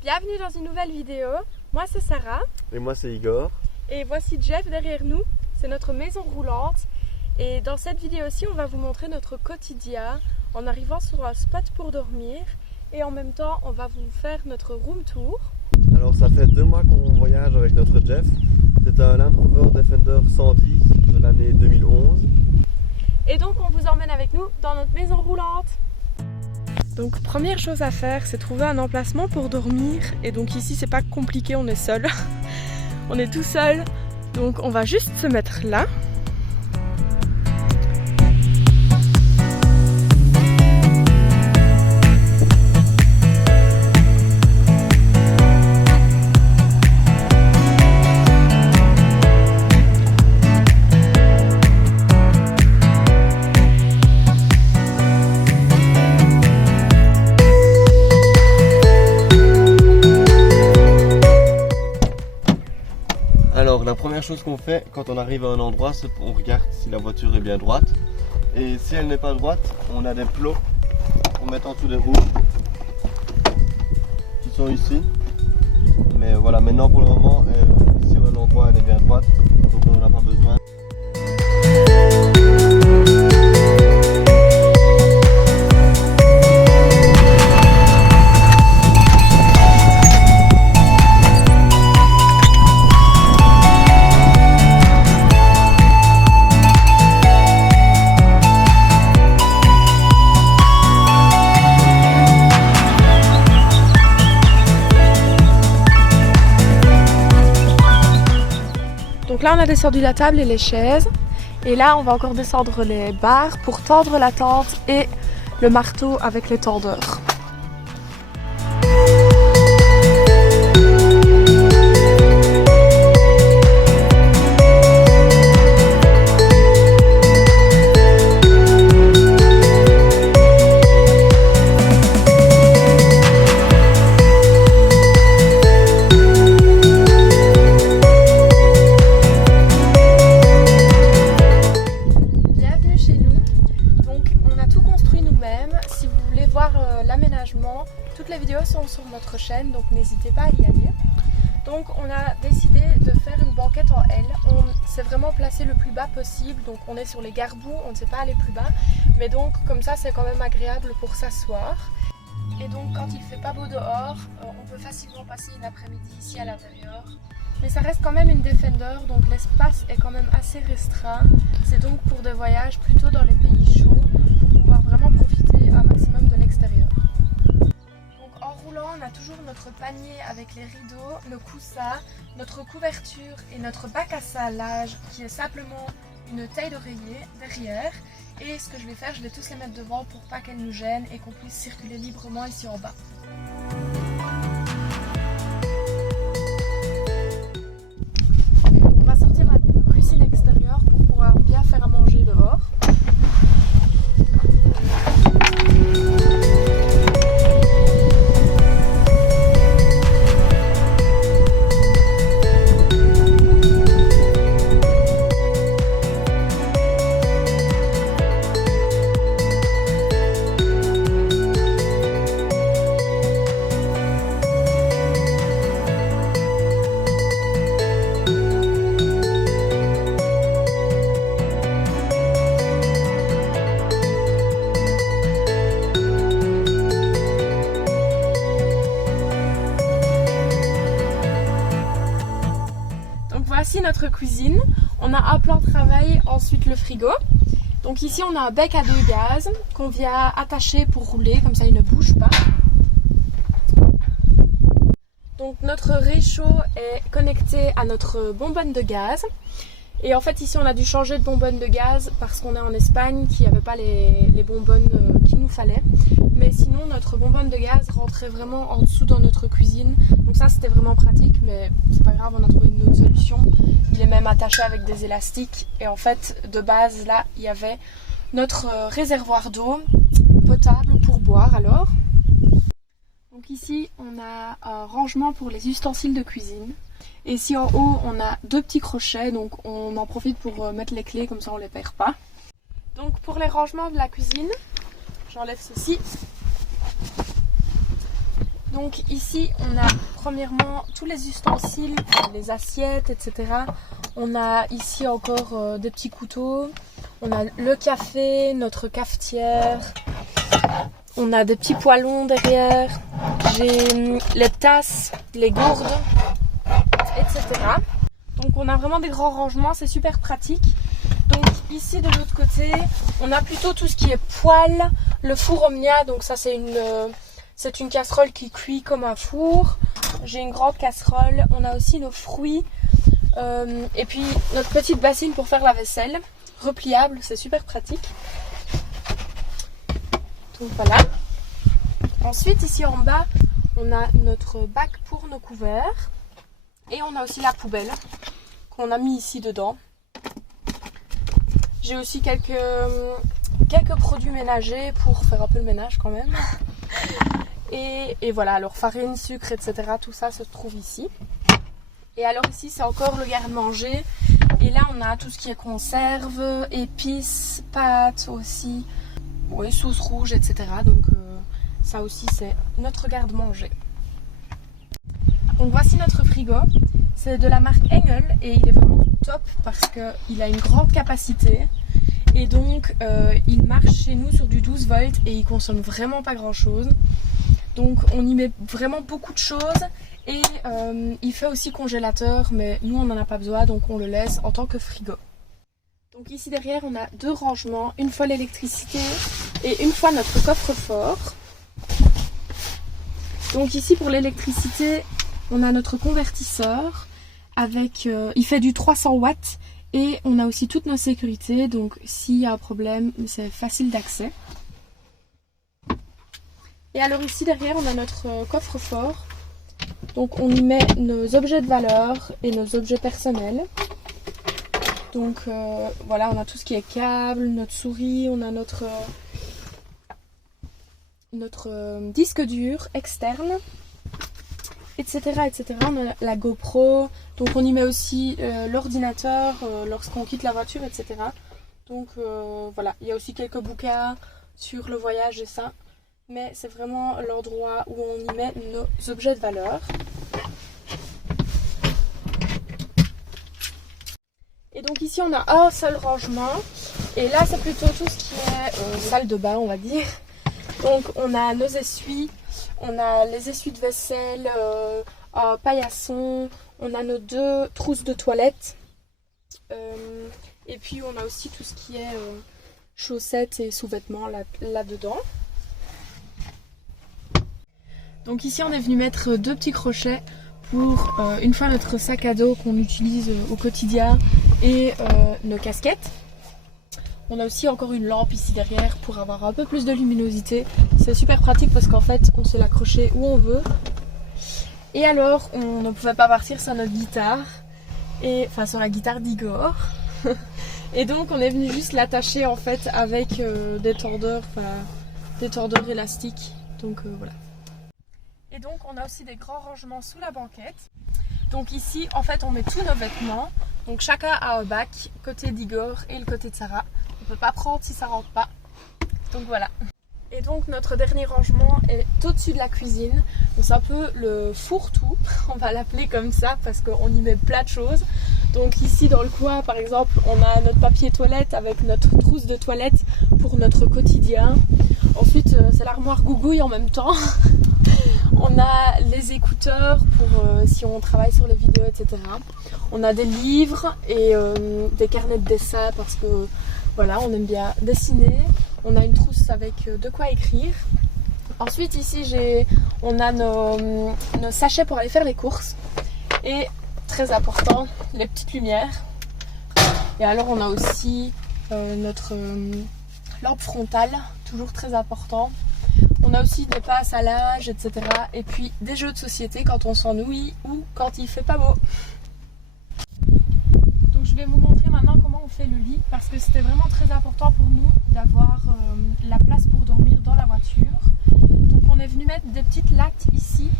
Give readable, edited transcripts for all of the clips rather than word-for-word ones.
Bienvenue dans une nouvelle vidéo. Moi c'est Sarah. Et moi c'est Igor. Et voici Jeff derrière nous. C'est notre maison roulante. Et dans cette vidéo-ci, on va vous montrer notre quotidien en arrivant sur un spot pour dormir. Et en même temps, on va vous faire notre room tour. Alors ça fait 2 mois qu'on voyage avec notre Jeff. C'est un Land Rover Defender 110 de l'année 2011. Et donc on vous emmène avec nous dans notre maison roulante. Donc première chose à faire, c'est trouver un emplacement pour dormir. Et donc ici c'est pas compliqué, on est seul. On est tout seul. Donc on va juste se mettre là. Alors la première chose qu'on fait quand on arrive à un endroit, c'est qu'on regarde si la voiture est bien droite. Et si elle n'est pas droite, on a des plots pour mettre en dessous des roues qui sont ici. Mais voilà, maintenant pour le moment, ici à l'endroit elle est bien droite, donc on n'en a pas besoin. Donc là on a descendu la table et les chaises. Et là on va encore descendre les barres pour tendre la tente et le marteau avec les tendeurs. L'aménagement, toutes les vidéos sont sur notre chaîne, donc n'hésitez pas à y aller. Donc on a décidé de faire une banquette en L. On s'est vraiment placé le plus bas possible, donc on est sur les garboux, on ne sait pas aller plus bas, mais donc comme ça c'est quand même agréable pour s'asseoir. Et donc quand il fait pas beau dehors, on peut facilement passer une après-midi ici à l'intérieur. Mais ça reste quand même une Defender, donc l'espace est quand même assez restreint. C'est donc pour des voyages plutôt dans les pays chauds, pour pouvoir vraiment profiter un maximum de l'extérieur. Donc en roulant, on a toujours notre panier avec les rideaux, le coussin, notre couverture et notre bac à salage qui est simplement une taille d'oreiller derrière. Et ce que je vais faire, je vais tous les mettre devant pour pas qu'elles nous gênent et qu'on puisse circuler librement ici en bas. On va sortir la cuisine extérieure pour pouvoir bien faire à manger dehors. Voici notre cuisine. On a un plan de travail, ensuite le frigo. Donc ici on a un bec à 2 gaz qu'on vient attacher pour rouler, comme ça il ne bouge pas. Donc notre réchaud est connecté à notre bonbonne de gaz. Et en fait ici on a dû changer de bonbonne de gaz parce qu'on est en Espagne qui n'avait pas les bonbonnes qu'il nous fallait. Mais sinon notre bonbonne de gaz rentrait vraiment en dessous dans notre cuisine. Donc ça c'était vraiment pratique, mais c'est pas grave, on a trouvé une autre solution. Il est même attaché avec des élastiques. Et en fait de base là il y avait notre réservoir d'eau potable pour boire alors. Donc ici on a un rangement pour les ustensiles de cuisine. Et ici en haut on a 2 petits crochets, donc on en profite pour mettre les clés, comme ça on les perd pas. Donc pour les rangements de la cuisine, j'enlève ceci. Donc ici on a premièrement tous les ustensiles, les assiettes, etc. On a ici encore des petits couteaux. On a le café, notre cafetière. On a des petits poêlons derrière. J'ai les tasses, les gourdes, etc. Donc on a vraiment des grands rangements, c'est super pratique. Donc ici de l'autre côté, on a plutôt tout ce qui est poêle, le four Omnia. Donc ça c'est une casserole qui cuit comme un four. J'ai une grande casserole. On a aussi nos fruits. Et puis notre petite bassine pour faire la vaisselle. Repliable, c'est super pratique. Donc voilà. Ensuite ici en bas, on a notre bac pour nos couverts. Et on a aussi la poubelle qu'on a mis ici dedans. J'ai aussi quelques produits ménagers pour faire un peu le ménage quand même. Et voilà, alors farine, sucre, etc. Tout ça se trouve ici. Et alors ici c'est encore le garde-manger. Et là on a tout ce qui est conserve, épices, pâtes aussi. Oui, sauce rouge, etc. Donc ça aussi c'est notre garde-manger. Donc voici notre frigo. C'est de la marque Engel et il est vraiment top parce qu'il a une grande capacité. Et donc il marche chez nous sur du 12 volts et il consomme vraiment pas grand chose. Donc on y met vraiment beaucoup de choses. Et il fait aussi congélateur, mais nous on n'en a pas besoin, donc on le laisse en tant que frigo. Donc ici derrière on a deux rangements, une fois l'électricité et une fois notre coffre-fort. Donc ici pour l'électricité, on a notre convertisseur avec, il fait du 300 watts et on a aussi toutes nos sécurités, donc s'il y a un problème, c'est facile d'accès. Et alors ici derrière on a notre coffre-fort. Donc on y met nos objets de valeur et nos objets personnels. Donc voilà, on a tout ce qui est câble, notre souris, on a notre disque dur externe, etc., etc. On a la GoPro, donc on y met aussi l'ordinateur lorsqu'on quitte la voiture, etc. Donc voilà, il y a aussi quelques bouquins sur le voyage et ça. Mais c'est vraiment l'endroit où on y met nos objets de valeur. Et donc ici on a un seul rangement. Et là c'est plutôt tout ce qui est salle de bain, on va dire. Donc on a nos essuies, on a les essuies de vaisselle, un paillasson, on a nos deux trousses de toilette. Et puis on a aussi tout ce qui est chaussettes et sous-vêtements là-dedans. Donc ici on est venu mettre deux petits crochets pour une fois notre sac à dos qu'on utilise au quotidien et nos casquettes. On a aussi encore une lampe ici derrière pour avoir un peu plus de luminosité. C'est super pratique parce qu'en fait on sait l'accrocher où on veut. Et alors on ne pouvait pas partir sur notre guitare, enfin sur la guitare d'Igor. Et donc on est venu juste l'attacher en fait avec des tordeurs élastiques. Donc voilà. Et donc on a aussi des grands rangements sous la banquette. Donc ici en fait on met tous nos vêtements. Donc chacun a un bac, côté d'Igor et le côté de Sarah. On ne peut pas prendre si ça rentre pas. Donc voilà. Et donc notre dernier rangement est au-dessus de la cuisine. Donc c'est un peu le fourre-tout, on va l'appeler comme ça parce qu'on y met plein de choses. Donc ici dans le coin par exemple on a notre papier toilette avec notre trousse de toilette pour notre quotidien. Ensuite c'est l'armoire gougouille en même temps. On a les écouteurs pour si on travaille sur les vidéos, etc. On a des livres et des carnets de dessin parce que voilà, on aime bien dessiner. On a une trousse avec de quoi écrire. Ensuite ici on a nos sachets pour aller faire les courses. Et très important, les petites lumières. Et alors on a aussi notre lampe frontale, toujours très important. On a aussi des pinces à linge, etc. Et puis des jeux de société quand on s'ennuie ou quand il fait pas beau. Donc je vais vous montrer maintenant comment on fait le lit parce que c'était vraiment très important pour nous d'avoir la place pour dormir dans la voiture. Donc on est venu mettre des petites lattes ici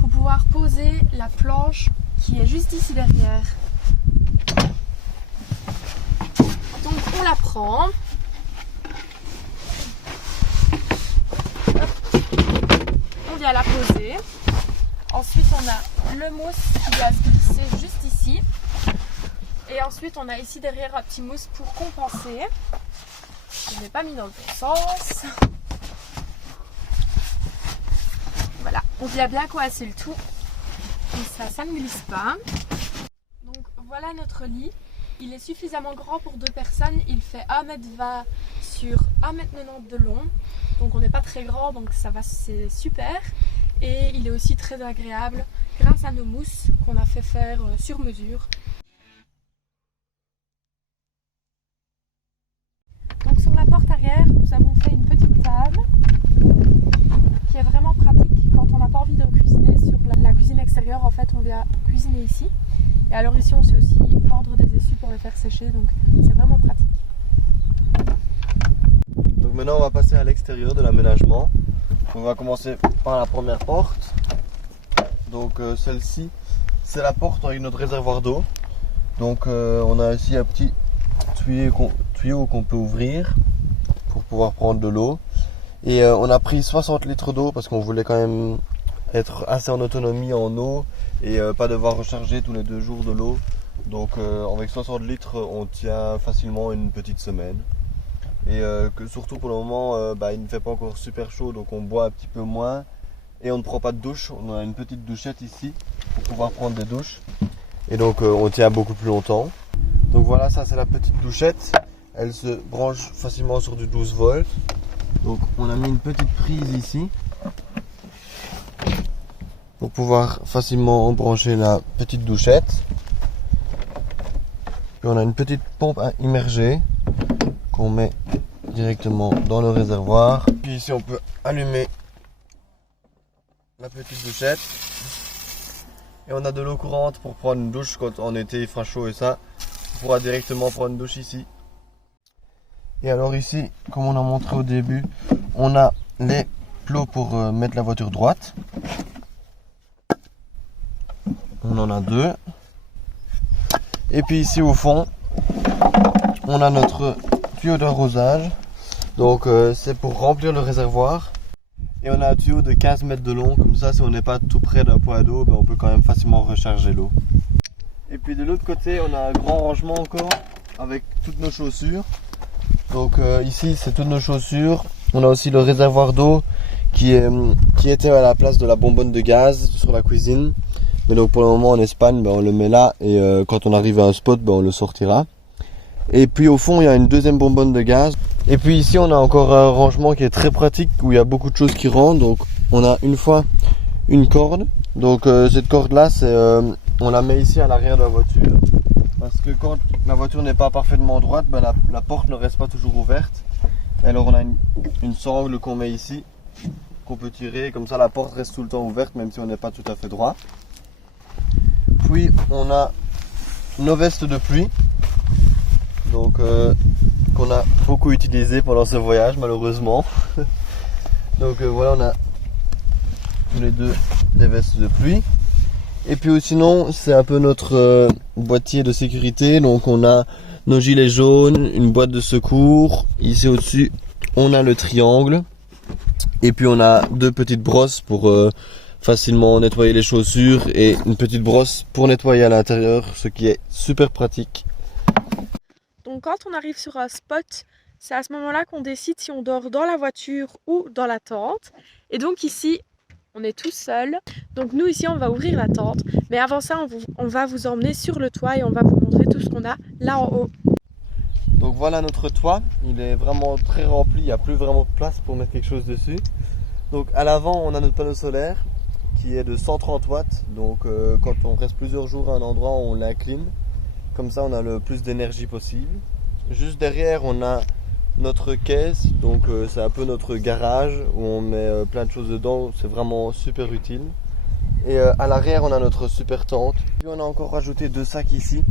pour pouvoir poser la planche qui est juste ici derrière. Donc on la prend. vient la poser. Ensuite, on a le mousse qui vient se glisser juste ici. Et ensuite, on a ici derrière un petit mousse pour compenser. Je ne l'ai pas mis dans le bon sens. Voilà, on vient bien coincer le tout. Comme ça ne glisse pas. Donc voilà notre lit. Il est suffisamment grand pour 2 personnes. Il fait 1,20 m sur 1,90 m de long. Donc on n'est pas très grand, donc ça va, c'est super. Et il est aussi très agréable grâce à nos mousses qu'on a fait faire sur mesure. Donc sur la porte arrière, nous avons fait une petite table qui est vraiment pratique quand on n'a pas envie de cuisiner sur la cuisine extérieure. En fait, on vient cuisiner ici. Et alors ici, on sait aussi prendre des essuies pour les faire sécher, donc c'est vraiment pratique. Donc maintenant, on va passer à l'extérieur de l'aménagement. On va commencer par la première porte. Donc celle-ci, c'est la porte avec notre réservoir d'eau. Donc on a ici un petit tuyau qu'on peut ouvrir pour pouvoir prendre de l'eau. Et on a pris 60 litres d'eau parce qu'on voulait quand même être assez en autonomie en eau et pas devoir recharger tous les 2 jours de l'eau. Donc avec 60 litres, on tient facilement une petite semaine. Et surtout pour le moment, il ne fait pas encore super chaud, donc on boit un petit peu moins. Et on ne prend pas de douche, on a une petite douchette ici pour pouvoir prendre des douches. Et donc on tient beaucoup plus longtemps. Donc voilà, ça c'est la petite douchette. Elle se branche facilement sur du 12 volts. Donc on a mis une petite prise ici pour pouvoir facilement brancher la petite douchette. Puis on a une petite pompe à immerger qu'on met directement dans le réservoir. Puis ici on peut allumer la petite douchette. Et on a de l'eau courante pour prendre une douche quand en été il fera chaud et ça. On pourra directement prendre une douche ici. Et alors ici, comme on a montré au début, on a les plots pour mettre la voiture droite. On en a 2. Et puis ici au fond, on a notre tuyau d'arrosage. Donc c'est pour remplir le réservoir. Et on a un tuyau de 15 mètres de long. Comme ça, si on n'est pas tout près d'un point d'eau, on peut quand même facilement recharger l'eau. Et puis de l'autre côté, on a un grand rangement encore avec toutes nos chaussures. Donc ici, c'est toutes nos chaussures. On a aussi le réservoir d'eau qui était à la place de la bonbonne de gaz sur la cuisine. Mais donc pour le moment en Espagne, on le met là et quand on arrive à un spot, on le sortira. Et puis au fond, il y a une deuxième bonbonne de gaz. Et puis ici, on a encore un rangement qui est très pratique où il y a beaucoup de choses qui rentrent. Donc on a une fois une corde. Donc cette corde là, on la met ici à l'arrière de la voiture. Parce que quand la voiture n'est pas parfaitement droite, la porte ne reste pas toujours ouverte. Et alors on a une sangle qu'on met ici, qu'on peut tirer. Comme ça la porte reste tout le temps ouverte même si on n'est pas tout à fait droit. Puis on a nos vestes de pluie. Donc qu'on a beaucoup utilisé pendant ce voyage malheureusement. Donc voilà, on a tous les deux des vestes de pluie. Et puis sinon c'est un peu notre boîtier de sécurité. Donc on a nos gilets jaunes, une boîte de secours. Ici au-dessus on a le triangle. Et puis on a 2 petites brosses pour facilement nettoyer les chaussures. Et une petite brosse pour nettoyer à l'intérieur, ce qui est super pratique. Donc quand on arrive sur un spot, c'est à ce moment-là qu'on décide si on dort dans la voiture ou dans la tente. Et donc ici, on est tout seul. Donc nous ici, on va ouvrir la tente. Mais avant ça, on va vous emmener sur le toit et on va vous montrer tout ce qu'on a là en haut. Donc voilà notre toit. Il est vraiment très rempli. Il n'y a plus vraiment de place pour mettre quelque chose dessus. Donc à l'avant, on a notre panneau solaire qui est de 130 watts. Donc quand on reste plusieurs jours à un endroit, on l'incline. Comme ça, on a le plus d'énergie possible. Juste derrière, on a notre caisse. Donc c'est un peu notre garage où on met plein de choses dedans. C'est vraiment super utile. Et à l'arrière, on a notre super tente. Puis on a encore rajouté 2 sacs ici.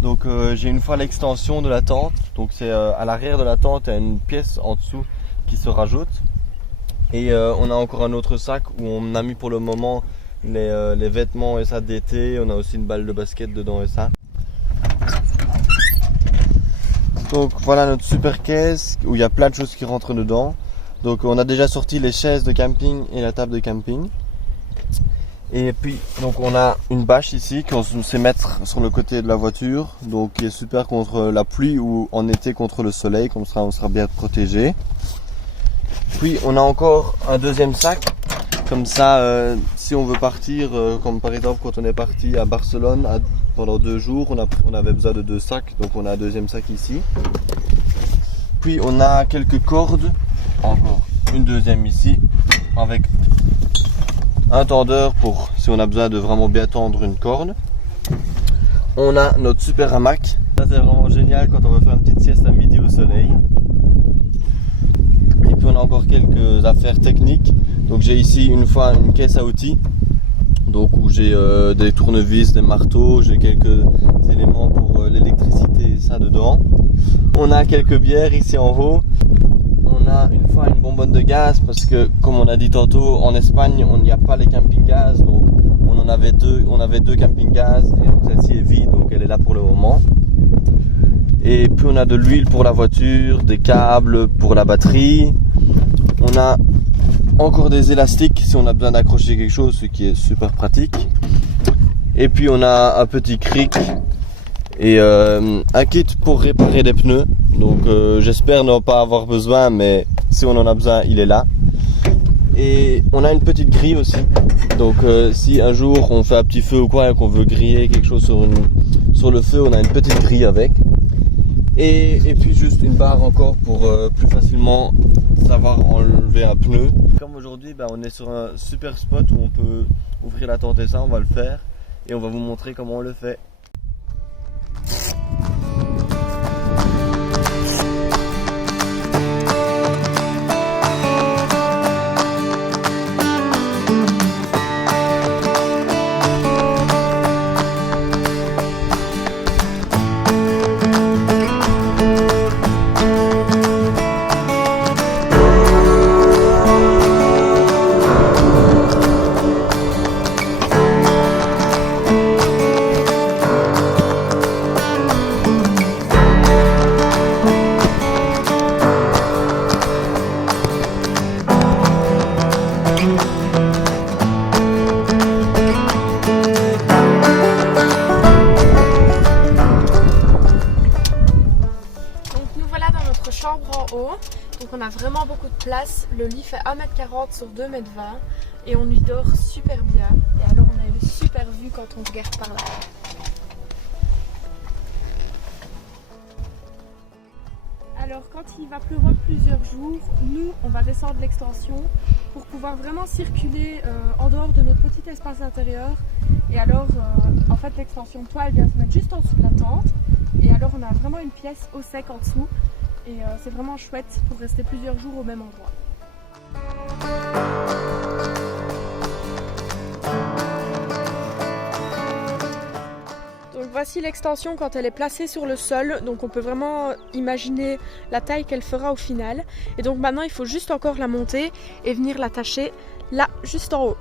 Donc j'ai une fois l'extension de la tente. Donc c'est à l'arrière de la tente, il y a une pièce en dessous qui se rajoute. Et on a encore un autre sac où on a mis pour le moment les vêtements et ça d'été. On a aussi une balle de basket dedans et ça. Donc voilà notre super caisse où il y a plein de choses qui rentrent dedans. Donc on a déjà sorti les chaises de camping et la table de camping. Et puis donc on a une bâche ici qu'on sait mettre sur le côté de la voiture, donc qui est super contre la pluie ou en été contre le soleil, comme ça on sera bien protégé. Puis on a encore un deuxième sac, comme ça si on veut partir, comme par exemple quand on est parti à Barcelone pendant 2 jours, on avait besoin de 2 sacs, donc on a un deuxième sac ici. Puis on a quelques cordes, encore une deuxième ici, avec un tendeur pour si on a besoin de vraiment bien tendre une corde. On a notre super hamac. Ça c'est vraiment génial quand on veut faire une petite sieste à midi au soleil. Et puis on a encore quelques affaires techniques. Donc j'ai ici une caisse à outils. Donc où j'ai des tournevis, des marteaux, j'ai quelques éléments pour l'électricité et ça dedans. On a quelques bières ici en haut. On a une bonbonne de gaz parce que comme on a dit tantôt en Espagne on n'y a pas les camping-gaz, donc on avait deux camping-gaz et donc celle-ci est vide, donc elle est là pour le moment. Et puis on a de l'huile pour la voiture, des câbles pour la batterie. On a encore des élastiques si on a besoin d'accrocher quelque chose, ce qui est super pratique. Et puis on a un petit cric et un kit pour réparer des pneus. Donc j'espère ne pas avoir besoin, mais si on en a besoin, il est là. Et on a une petite grille aussi. Donc si un jour on fait un petit feu ou quoi et qu'on veut griller quelque chose sur le feu, on a une petite grille avec. Et puis juste une barre encore pour plus facilement savoir enlever un pneu. Comme aujourd'hui, on est sur un super spot où on peut ouvrir la tente et ça, on va le faire. Et on va vous montrer comment on le fait. Chambre en haut, donc on a vraiment beaucoup de place. Le lit fait 1m40 sur 2m20 et on y dort super bien. Et alors on a une super vue quand on regarde par là. Alors quand il va pleuvoir plusieurs jours, nous on va descendre l'extension pour pouvoir vraiment circuler en dehors de notre petit espace intérieur. Et alors en fait l'extension toile vient se mettre juste en dessous de la tente. Et alors on a vraiment une pièce au sec en dessous. Et c'est vraiment chouette pour rester plusieurs jours au même endroit. Donc voici l'extension quand elle est placée sur le sol, donc on peut vraiment imaginer la taille qu'elle fera au final. Et donc maintenant il faut juste encore la monter et venir l'attacher là, juste en haut.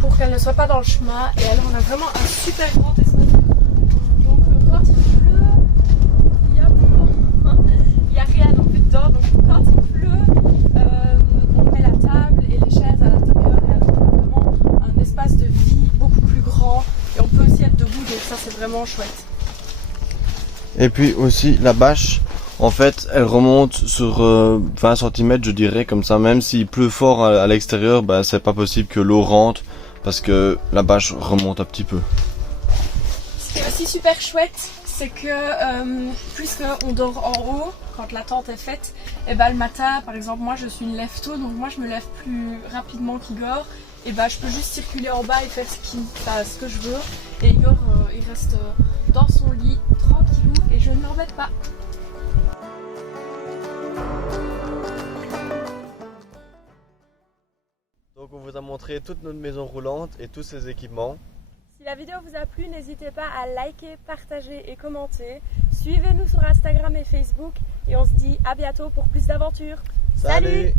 Pour qu'elle ne soit pas dans le chemin. Et alors on a vraiment un super grand espace. Donc quand il pleut, il y a rien non plus dedans. Donc quand il pleut, on met la table et les chaises à l'intérieur. Et alors on a vraiment un espace de vie beaucoup plus grand. Et on peut aussi être debout, donc ça c'est vraiment chouette. Et puis aussi la bâche. En fait, elle remonte sur 20 cm, je dirais, comme ça. Même s'il pleut fort à l'extérieur, c'est pas possible que l'eau rentre parce que la bâche remonte un petit peu. Ce qui est aussi super chouette, c'est que puisqu'on dort en haut, quand la tente est faite, et le matin, par exemple, moi je suis une lève-tôt, donc moi je me lève plus rapidement qu'Igor. Et je peux juste circuler en bas et faire ce que je veux. Et Igor, il reste dans son lit, tranquillou, et je ne l'embête pas. Donc on vous a montré toute notre maison roulante et tous ses équipements. Si la vidéo vous a plu, n'hésitez pas à liker, partager et commenter. Suivez-nous sur Instagram et Facebook et on se dit à bientôt pour plus d'aventures. Salut.